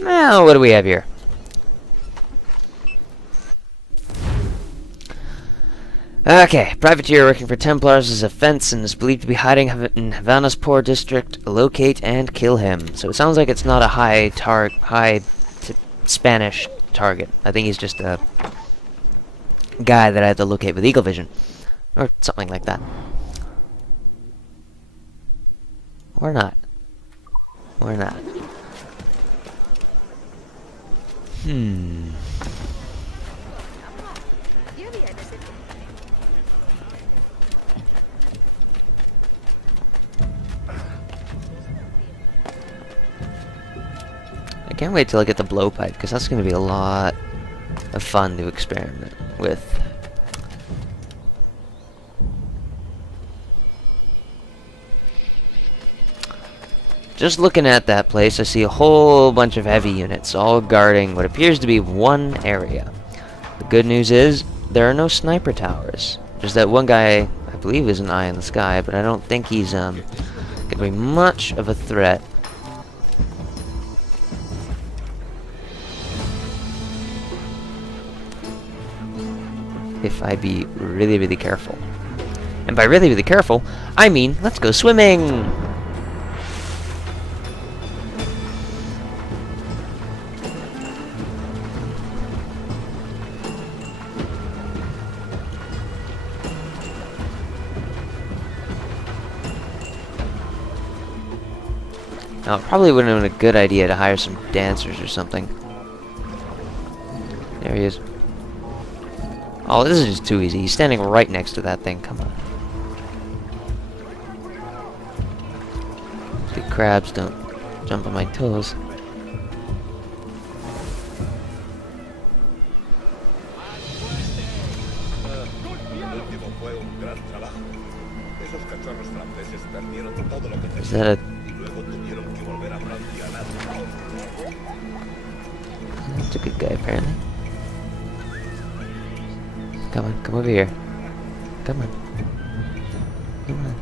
Now, what do we have here? Okay, privateer working for Templars is a fence and is believed to be hiding in Havana's poor district. Locate and kill him. So it sounds like it's not a high Spanish target. I think he's just a guy that I have to locate with eagle vision. Or something like that. Or not. Or not. I can't wait till I get the blowpipe, because that's going to be a lot of fun to experiment with. Just looking at that place, I see a whole bunch of heavy units, all guarding what appears to be one area. The good news is, there are no sniper towers. There's that one guy, I believe is an eye in the sky, but I don't think he's going to be much of a threat. If I be really, really careful. And by really, really careful, I mean, let's go swimming! Now, it probably wouldn't have been a good idea to hire some dancers or something. There he is. Oh, this is just too easy. He's standing right next to that thing. Come on. The crabs don't jump on my toes. Is that a... That's a good guy, apparently. Come on, come over here. Come on. Come on.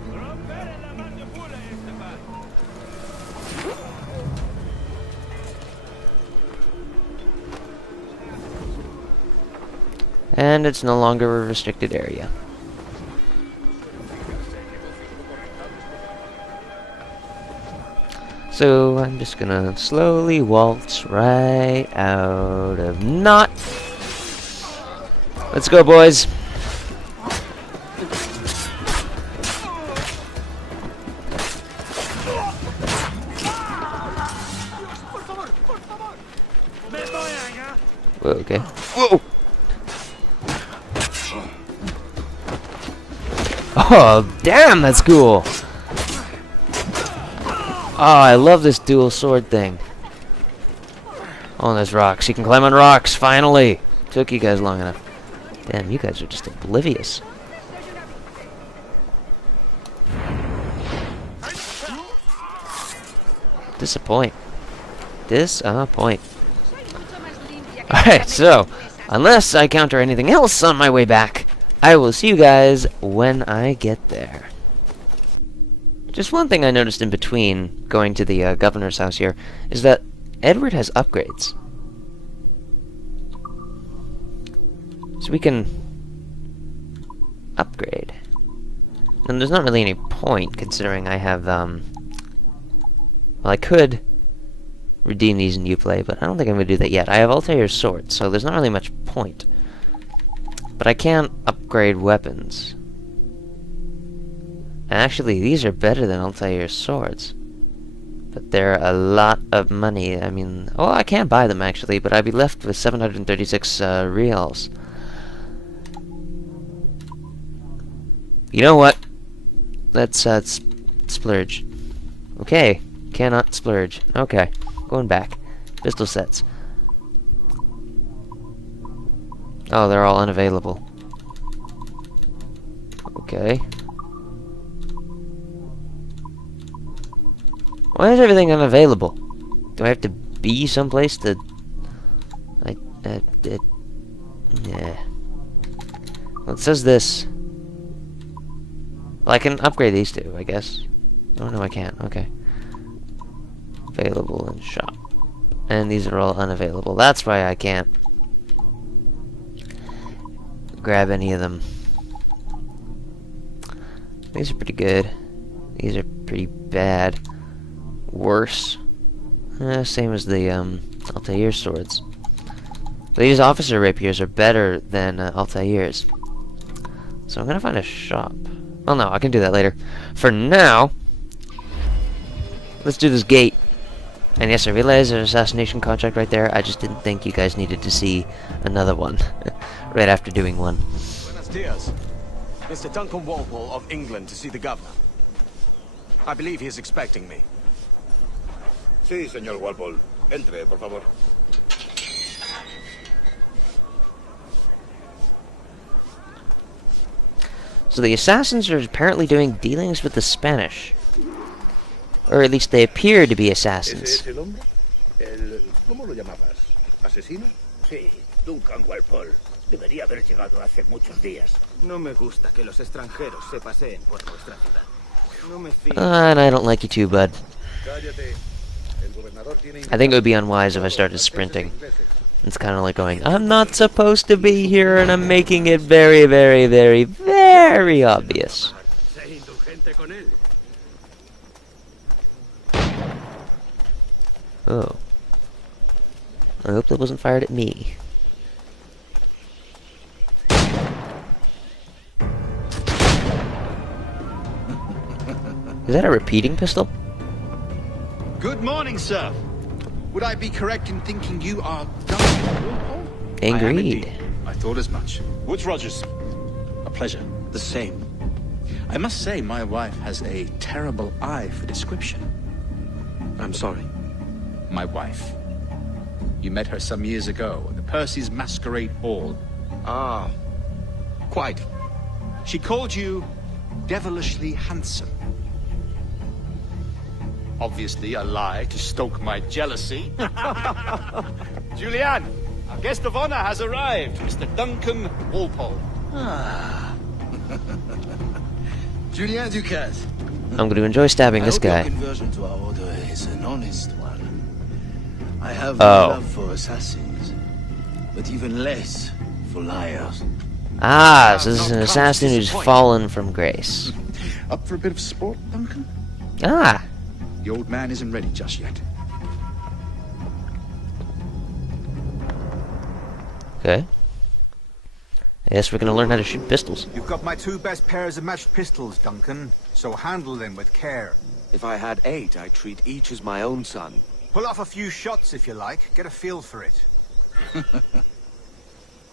And it's no longer a restricted area. So I'm just gonna slowly waltz right out of not. Let's go, boys. Whoa, okay. Whoa! Oh, damn, that's cool! Oh, I love this dual sword thing. Oh, there's rocks. You can climb on rocks, finally! Took you guys long enough. Damn, you guys are just oblivious. Disappoint. Disappoint. Alright, so, unless I encounter anything else on my way back, I will see you guys when I get there. Just one thing I noticed in between going to the governor's house here is that Edward has upgrades. So we can upgrade. And there's not really any point, considering I have, well, I could redeem these in Uplay, but I don't think I'm going to do that yet. I have Altair's sword, so there's not really much point. But I can upgrade weapons. And actually, these are better than Altair's swords. But they're a lot of money. I mean, oh, I can buy them, actually, but I'd be left with 736 reals. You know what? Let's splurge. Okay, cannot splurge. Okay, going back. Pistol sets. Oh, they're all unavailable. Okay. Why is everything unavailable? Do I have to be someplace to... Yeah. Well, it says this. Well, I can upgrade these two, I guess. Oh, no, I can't. Okay. Available in shop. And these are all unavailable. That's why I can't grab any of them. These are pretty good. These are pretty bad. Worse. Same as the Altair swords. These officer rapiers are better than Altair's. So I'm gonna find a shop. Well, no, I can do that later. For now, let's do this gate. And yes, I realize there's an assassination contract right there. I just didn't think you guys needed to see another one right after doing one. Buenos dias. Mr. Duncan Walpole of England to see the governor. I believe he is expecting me. Sí, señor Walpole. Entre, por favor. So the assassins are apparently doing dealings with the Spanish. Or at least they appear to be assassins. ¿Ese es el hombre? ¿Cómo lo llamabas? ¿Asesino? Sí, Duncan Walpole. Debería haber llegado hace muchos días. No me gusta que los extranjeros se paseen por nuestra ciudad. No me fío. And I don't like you too, bud. Cállate. El gobernador tiene... I think it would be unwise if I started sprinting. It's kind of like going, I'm not supposed to be here, and I'm making it very, very, very, very obvious. Oh. I hope that wasn't fired at me. Is that a repeating pistol? Good morning, sir. Would I be correct in thinking you are Duncan? Agreed. I thought as much. Woods Rogers. A pleasure. The same. I must say, my wife has a terrible eye for description. I'm sorry. My wife. You met her some years ago at the Percy's Masquerade Ball. Ah, quite. She called you devilishly handsome. Obviously a lie to stoke my jealousy. Julianne, our guest of honor has arrived, Mr. Duncan Walpole. Julien Ducasse. I'm going to enjoy stabbing this guy. Your conversion to our order is an honest one. I have Oh. love for assassins, but even less for liars. Ah, so this is an assassin who's fallen from grace. Up for a bit of sport, Duncan? Ah, The old man isn't ready just yet. okay. I guess we're going to learn how to shoot pistols. You've got my two best pairs of matched pistols, Duncan, so handle them with care. If I had 8, I'd treat each as my own son. Pull off a few shots if you like, get a feel for it.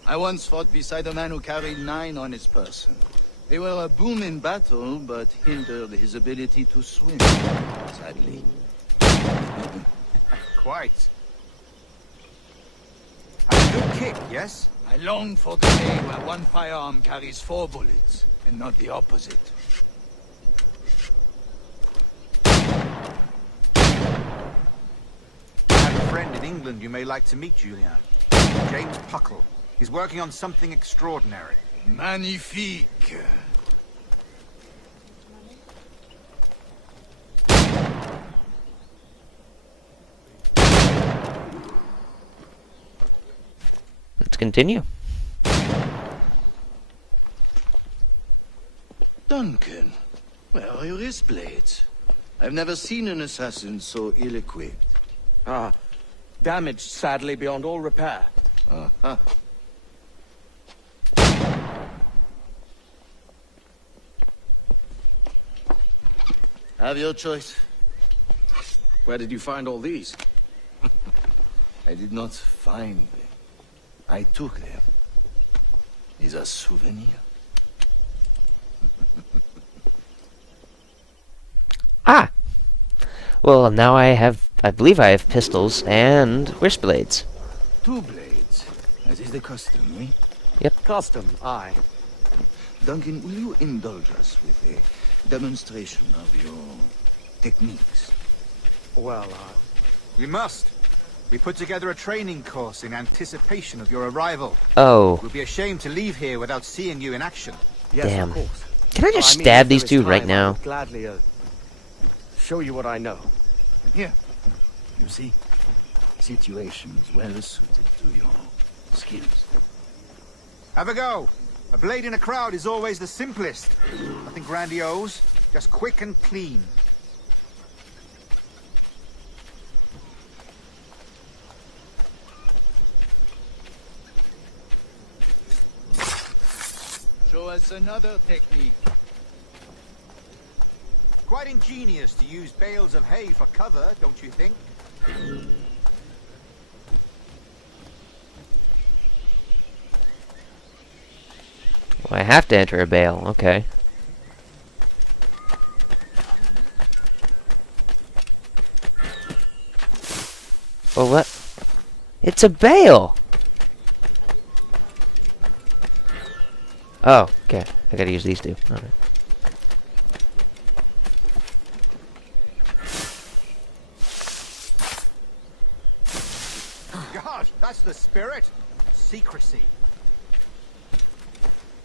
I once fought beside a man who carried 9 on his person. They were a boon in battle, but hindered his ability to swim, sadly. Quite. Have a good kick, yes? I long for the day where one firearm carries 4 bullets, and not the opposite. I have a friend in England you may like to meet, Julian. James Puckle. He's working on something extraordinary. Magnifique! Let's continue. Duncan, where are your wrist blades? I've never seen an assassin so ill-equipped. Ah, damaged sadly beyond all repair. Uh-huh. Have your choice. Where did you find all these? I did not find them. I took them. These are souvenirs. Ah! Well, now I believe I have pistols and wrist blades. 2 blades. As is the custom, eh? Custom, aye. Duncan, will you indulge us with a demonstration of your techniques? Well, We must. We put together a training course in anticipation of your arrival. Oh, We'll be ashamed to leave here without seeing you in action. yes, damn. of course. Can I just I mean, stab if these there is two right time, I now? would gladly show you what I know. Here. You see? situations well suited to your skills. Have a go. A blade in a crowd is always the simplest. Nothing grandiose, just quick and clean. Show us another technique. Quite ingenious to use bales of hay for cover, don't you think? Well, I have to enter a bale. Okay. Well, what? It's a bale! Oh, okay. I gotta use these two. Alright. God, that's the spirit. Secrecy.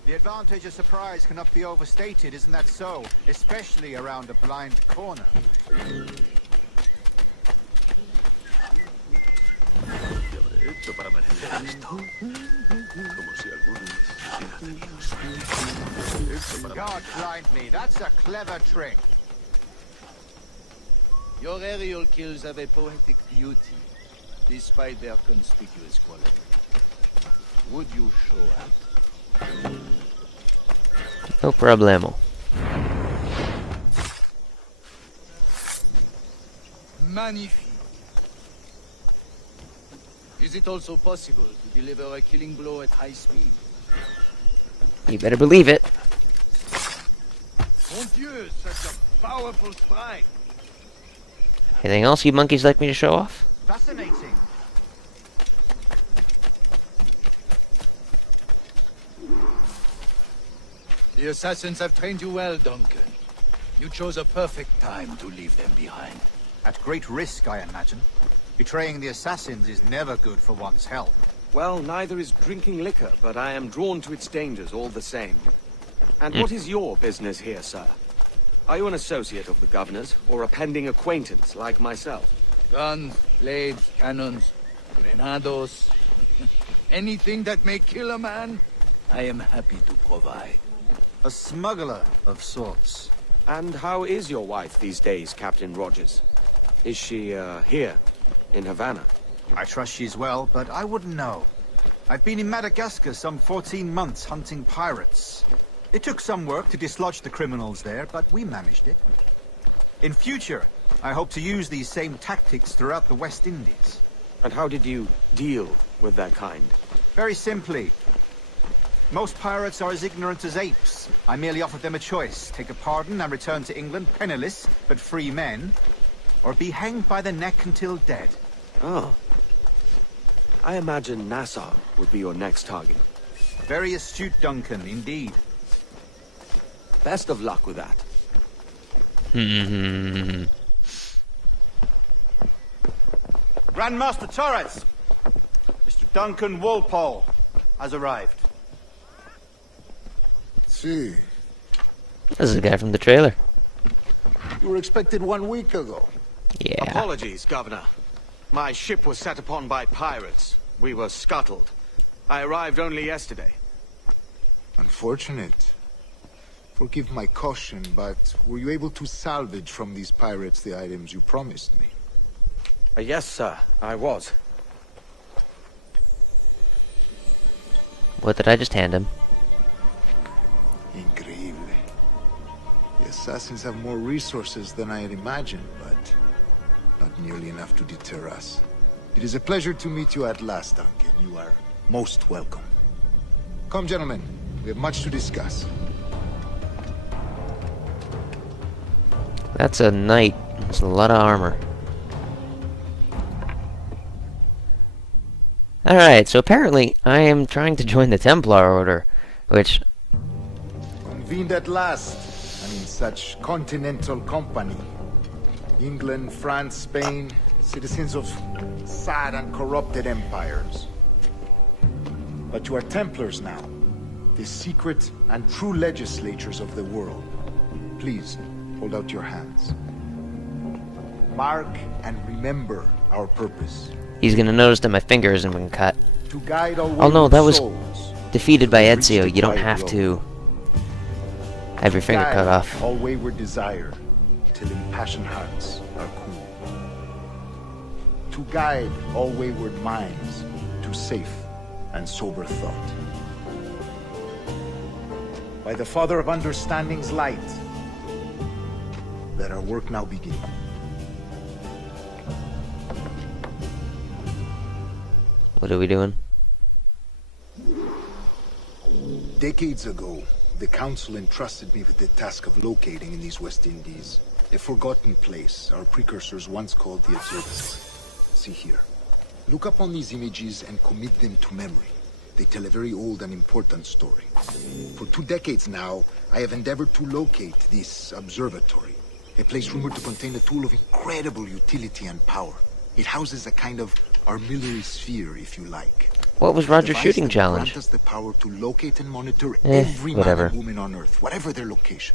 The advantage of surprise cannot be overstated, isn't that so? Especially around a blind corner. God blind me, that's a clever trick. Your aerial kills have a poetic beauty, despite their conspicuous quality. Would you show up? No problemo. Magnifique. Is it also possible to deliver a killing blow at high speed? You better believe it. Mon Dieu, such a powerful strike! Anything else you monkeys like me to show off? Fascinating. The assassins have trained you well, Duncan. You chose a perfect time to leave them behind. At great risk, I imagine. Betraying the assassins is never good for one's health. Well, neither is drinking liquor, but I am drawn to its dangers all the same. And what is your business here, sir? Are you an associate of the governor's, or a pending acquaintance like myself? Guns, blades, cannons, grenados. Anything that may kill a man, I am happy to provide. A smuggler of sorts. And how is your wife these days, Captain Rogers? Is she, here, in Havana? I trust she's well, but I wouldn't know. I've been in Madagascar some 14 months hunting pirates. It took some work to dislodge the criminals there, but we managed it. In future, I hope to use these same tactics throughout the West Indies. And how did you deal with that kind? Very simply. Most pirates are as ignorant as apes. I merely offered them a choice. Take a pardon and return to England penniless, but free men. Or be hanged by the neck until dead. Oh. I imagine Nassau would be your next target. Very astute, Duncan, indeed. Best of luck with that. Grandmaster Torres! Mr. Duncan Walpole has arrived. See, This is the guy from the trailer. you were expected 1 week ago. Yeah. Apologies, Governor. My ship was set upon by pirates. We were scuttled. I arrived only yesterday. Unfortunate. Forgive my caution, but were you able to salvage from these pirates the items you promised me? Yes, sir, I was. What did I just hand him? Increíble. The assassins have more resources than I had imagined, but not nearly enough to deter us. It is a pleasure to meet you at last, Duncan. You are most welcome. Come, gentlemen. We have much to discuss. That's a knight. That's a lot of armor. Alright, so apparently I am trying to join the Templar Order, which... Convened at last, and in such continental company. England, France, Spain, citizens of sad and corrupted empires. But you are Templars now, the secret and true legislatures of the world. Please, hold out your hands. Mark and remember our purpose. He's gonna notice that my finger isn't been cut. To guide our Oh no, wayward that was souls. defeated by Reach Ezio. the You don't quiet have road. to have your finger Guide cut off. all wayward desire, till impassioned hearts are cool. To guide all wayward minds to safe and sober thought. By the Father of Understanding's light, let our work now begin. What are we doing? Decades ago, the Council entrusted me with the task of locating in these West Indies a forgotten place our precursors once called the Observatory. See here. Look up on these images and commit them to memory. They tell a very old and important story. For 2 decades now, I have endeavored to locate this observatory, a place rumored to contain a tool of incredible utility and power. It houses a kind of armillary sphere, if you like. What was A Roger's device shooting that challenge? grants us the power to locate and monitor every whatever. man and woman on Earth, whatever their location.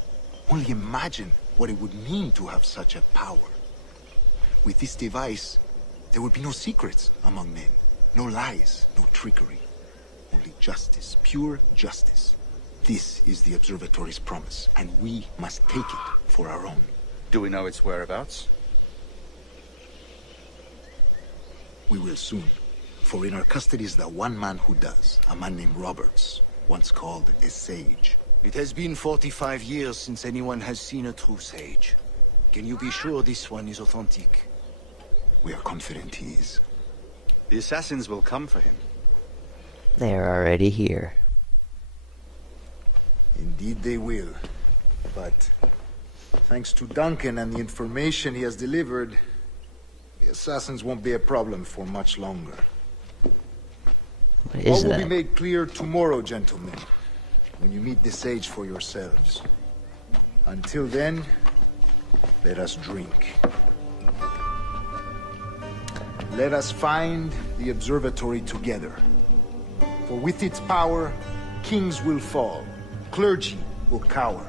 Only imagine what it would mean to have such a power. With this device, there would be no secrets among men, no lies, no trickery. Only justice, pure justice. This is the observatory's promise, and we must take it for our own. Do we know its whereabouts? We will soon. For in our custody is the one man who does, a man named Roberts, once called a sage. It has been 45 years since anyone has seen a true sage. Can you be sure this one is authentic? We are confident he is. The assassins will come for him. They're already here. Indeed they will. But thanks to Duncan and the information he has delivered, the assassins won't be a problem for much longer. What is All will be that? made clear tomorrow, gentlemen, when you meet the sage for yourselves. Until then, let us drink. Let us find the observatory together. For with its power, kings will fall, clergy will cower,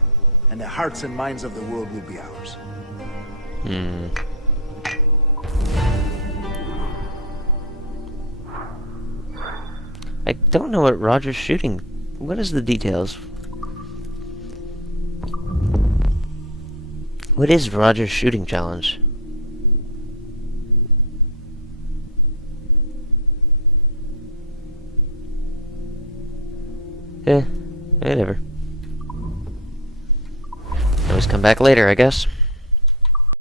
and the hearts and minds of the world will be ours. I don't know what Roger's shooting. What is the details? What is Roger's shooting challenge? Whatever. Always come back later, I guess.